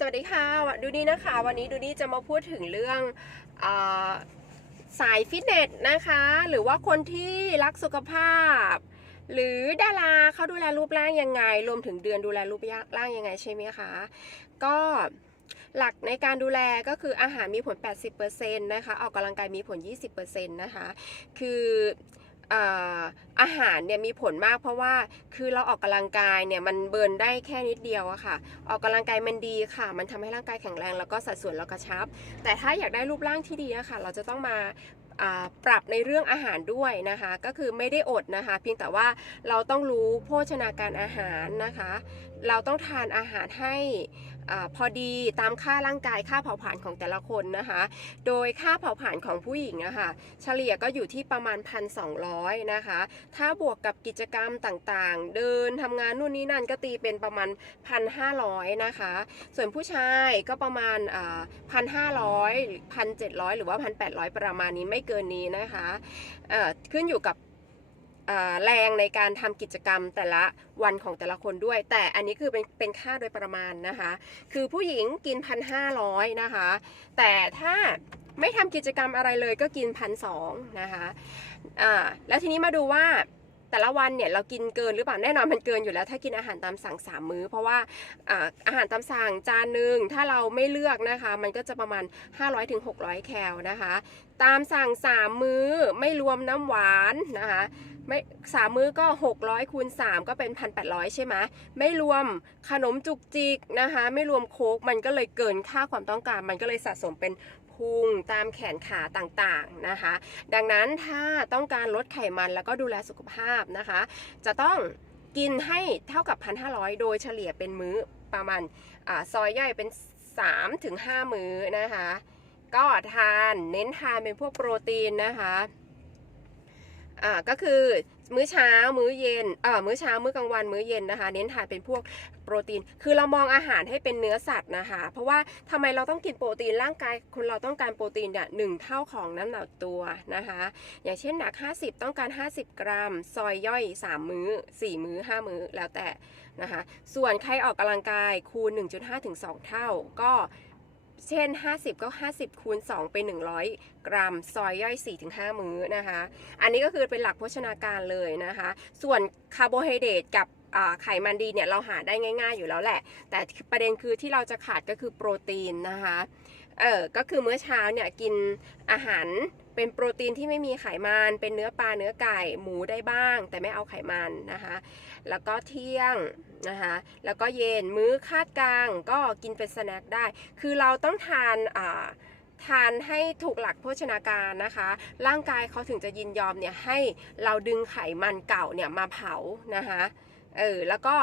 สวัสดีค่ะ ดูนี่นะคะ วันนี้ดูนี่จะมาพูดถึงเรื่องอสายฟิตเนสนะคะ หรือว่าคนที่รักสุขภาพ หรือดาราเขาดูแลรูปร่างยังไง รวมถึงเดือนดูแลรูปร่างยังไงใช่ไหมคะ ก็หลักในการดูแลก็คืออาหารมีผล 80%นะคะ ออกกำลังกายมีผล 20%นะคะ คือ อาหารเนี่ยมีผลมากเพราะว่าคือเราออกกำลังกายเนี่ยมันเบิร์นได้แค่นิดเดียวอะค่ะ ออกกำลังกายมันดีค่ะ มันทำให้ร่างกายแข็งแรงแล้วก็สัดส่วนเรากระชับ แต่ถ้าอยากได้รูปร่างที่ดีอะค่ะ เราจะต้องมาอ่าปรับในเรื่องอาหารด้วยนะคะ ก็คือไม่ได้อดนะคะ เพียงแต่ว่าเราต้องรู้โภชนาการอาหารนะคะ เราต้องทานอาหารให้ อพอดีตามค่าร่างกายค่าเผาผลาญของแต่ละคนนะคะ โดยค่าเผาผลาญของผู้หญิงอะค่ะเฉลี่ยก็อยู่ที่ประมาณ 1,200 นะคะ ถ้าบวกกับกิจกรรมต่างๆ เดินทำงานนู่นนี่นั่นก็ตีเป็นประมาณ 1,500 นะคะ ส่วนผู้ชายก็ประมาณพันห้าร้อยพันเจ็ดร้อยหรือว่าพันแปดร้อยประมาณนี้ไม่เกินนี้นะคะขึ้นอยู่กับ แรงในการทำกิจกรรมแต่ละวันของแต่ละคนด้วย แต่อันนี้คือเป็นเป็นค่าโดยประมาณนะคะ คือผู้หญิงกินพันห้าร้อยนะคะ แต่ถ้าไม่ทำกิจกรรมอะไรเลยก็กินพันสองนะคะะแล้วทีนี้มาดูว่า แต่ละวันเนี่ยเรากินเกินหรือเปล่าแน่นอนมันเกินอยู่แล้วถ้ากินอาหารตามสั่งสามมื้อ เพราะว่าอาอาหารตามสั่งจานหนึ่งถ้าเราไม่เลือกนะคะ มันก็จะประมาณ 500-600 แคลนะคะ ตามสั่งสามมื้อไม่รวมน้ำหวานนะคะไม่สามมื้อก็ 600คูณ3ก็เป็น 1,800 ใช่ไหมไม่รวมขนมจุกจิกนะคะ ไม่รวมโค้กมันก็เลยเกินค่าความต้องการ มันก็เลยสะสมเป็น พุงตามแขนขาต่างๆนะคะ ดังนั้นถ้าต้องการลดไขมันแล้วก็ดูแลสุขภาพนะคะ จะต้องกินให้เท่ากับ 1,500 โดยเฉลี่ยเป็นมื้อประมาณอซอยย่อยเป็น 3-5มื้อนะคะ ก็ทานเน้นทานเป็นพวกโปรตีนนะคะอ่าก็คือมื้อเช้ามื้อเย็นเอ่อมื้อเช้ามื้อกลางวันมื้อเย็นนะคะ เน้นทานเป็นพวก โปรตีน คือเรามองอาหารให้เป็นเนื้อสัตว์นะคะ เพราะว่าทำไมเราต้องกินโปรตีนร่างกายคนเราต้องการโปรตีนเนี่ยหนึ่งเท่าของน้ำหนักตัวนะคะ อย่างเช่นหนัก 50 ต้องการ 50 กรัม ซอยย่อย 3 มื้อ 4 มื้อ 5 มื้อแล้วแต่นะคะ ส่วนใครออกกำลังกายคูณ 1.5ถึง2เท่าก็เช่น 50 ก็ 50 คูณ 2 เป็น 100 กรัม ซอยย่อย 4-5 มื้อนะคะ อันนี้ก็คือเป็นหลักโภชนาการเลยนะคะ ส่วนคาร์โบไฮเดรตกับ ไขมันดีเนี่ยเราหาได้ง่าย ๆอยู่แล้วแหละ แต่ประเด็นคือที่เราจะขาดก็คือโปรตีนนะคะเออก็คือเมื้อเช้าเนี่ยกินอาหารเป็นโปรตีนที่ไม่มีไขมัน เป็นเนื้อปลาเนื้อไก่หมูได้บ้าง แต่ไม่เอาไขมันนะคะ แล้วก็เที่ยงนะคะแล้วก็เย็นมื้อคาดกลางก็กินเป็นสแน็คได้ คือเราต้องทานอ่าทานให้ถูกหลักโภชนาการนะคะ ร่างกายเขาถึงจะยินยอมเนี่ยให้เราดึงไขมันเก่าเนี่ยมาเผานะคะ เออแล้วก็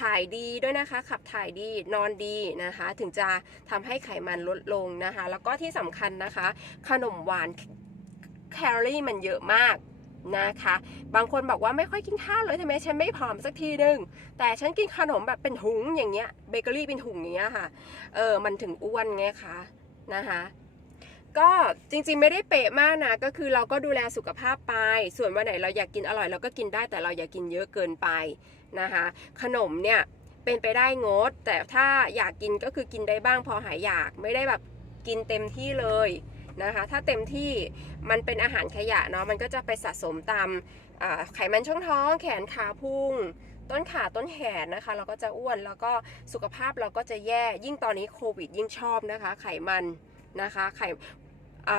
ถ่ายดีด้วยนะคะ ขับถ่ายดีนอนดีนะคะ ถึงจะทำให้ไขมันลดลงนะคะ แล้วก็ที่สำคัญนะคะ ขนมหวานแคลอรี่มันเยอะมากนะคะ บางคนบอกว่าไม่ค่อยกินข้าวเลยทำไมฉันไม่ผอมสักทีนึง แต่ฉันกินขนมแบบเป็นถุงอย่างเงี้ยเบเกอรี่เป็นถุงอย่างเงี้ยค่ะ เออมันถึงอ้วนไงคะนะคะ ก็จริงๆไม่ได้เป๊ะมากนะ ก็คือเราก็ดูแลสุขภาพไป ส่วนวันไหนเราอยากกินอร่อยเราก็กินได้แต่เราอย่ากินเยอะเกินไปนะคะ ขนมเนี่ยเป็นไปได้งด แต่ถ้าอยากกินก็คือกินได้บ้างพอหายอยากไม่ได้แบบกินเต็มที่เลยนะคะ ถ้าเต็มที่มันเป็นอาหารขยะเนาะมันก็จะไปสะสมตามไขมันช่องท้อง แขนขาพุงต้นขาต้นแขนนะคะ เราก็จะอ้วนแล้วก็สุขภาพเราก็จะแย่ยิ่งตอนนี้โควิดยิ่งชอบนะคะ ไขมันนะคะ ไข่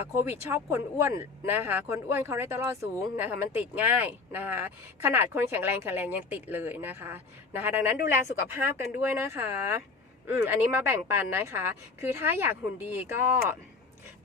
โควิดชอบคนอ้วนนะคะ คนอ้วนคอเลสเตอรอลสูงนะคะมันติดง่ายนะคะ ขนาดคนแข็งแรงแข็งแรงยังติดเลยนะคะนะคะ ดังนั้นดูแลสุขภาพกันด้วยนะคะอืมอันนี้มาแบ่งปันนะคะ คือถ้าอยากหุ่นดีก็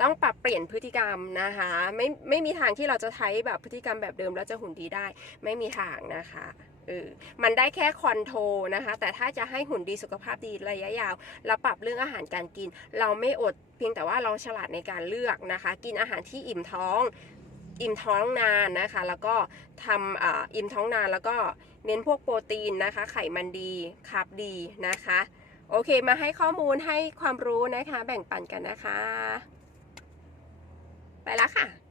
ต้องปรับเปลี่ยนพฤติกรรมนะคะ ไม่ไม่มีทางที่เราจะใช้แบบพฤติกรรมแบบเดิมแล้วจะหุ่นดีได้ ไม่มีทางนะคะเออมันได้แค่คอนโทรนะคะ แต่ถ้าจะให้หุ่นดีสุขภาพดีระยะยาวเราปรับเรื่องอาหารการกิน เราไม่อดเพียงแต่ว่าเราฉลาดในการเลือกนะคะ กินอาหารที่อิ่มท้อง อิ่มท้องนานนะคะ แล้วก็ทำอาอิ่มท้องนานแล้วก็เน้นพวกโปรตีนนะคะ ไขมันดีคาร์บดีนะคะ โอเคมาให้ข้อมูลให้ความรู้นะคะ แบ่งปันกันนะคะ ไปแล้วค่ะ